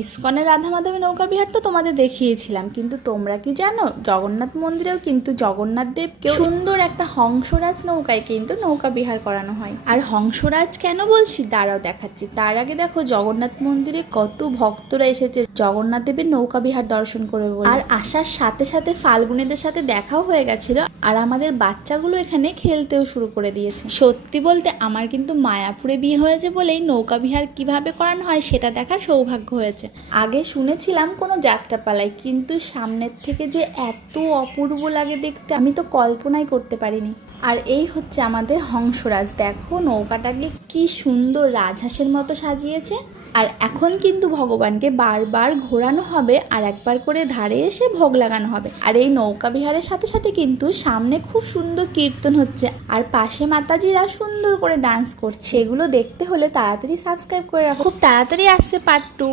ইসকনের রাধা মাধবী নৌকা বিহার তো তোমাদের দেখিয়েছিলাম, কিন্তু তোমরা কি জানো জগন্নাথ মন্দিরেও কিন্তু জগন্নাথ দেবকে সুন্দর একটা হংসরাজ নৌকায় কিন্তু নৌকা বিহার করানো হয়। আর হংসরাজ কেন বলছি দাঁড়াও দেখাচ্ছি। তার আগে দেখো জগন্নাথ মন্দিরে কত ভক্তরা এসেছে জগন্নাথ দেবের নৌকা বিহার দর্শন করবে বলে। আর আসার সাথে সাথে ফাল্গুনীদের সাথে দেখাও হয়ে গেছিল, আর আমাদের বাচ্চাগুলো এখানে খেলতেও শুরু করে দিয়েছে। সত্যি বলতে আমার কিন্তু মায়াপুরে বিয়ে হয়েছে বলেই নৌকা বিহার কিভাবে করানো হয় সেটা দেখার সৌভাগ্য হয়েছে। আগে শুনেছিলাম কোনো যাত্রাপালায়, কিন্তু সামনের থেকে যে এত অপূর্ব লাগে দেখতে আমি তো কল্পনাই করতে পারিনি। আর এই হচ্ছে আমাদের হংসরাজ, দেখো নৌকাটাকে কি সুন্দর রাজহাঁসের মতো সাজিয়েছে। আর এখন কিন্তু ভগবানকে বারবার ঘোরানো হবে আর একবার করে ধারে এসে ভোগ লাগানো হবে। আর এই নৌকা বিহারের সাথে সাথে কিন্তু সামনে খুব সুন্দর কীর্তন হচ্ছে, আর পাশে মাতাজিরা সুন্দর করে ডান্স করছে। এগুলো দেখতে হলে তাড়াতাড়ি সাবস্ক্রাইব করে রাখো, খুব তাড়াতাড়ি আসছে পার্ট 2।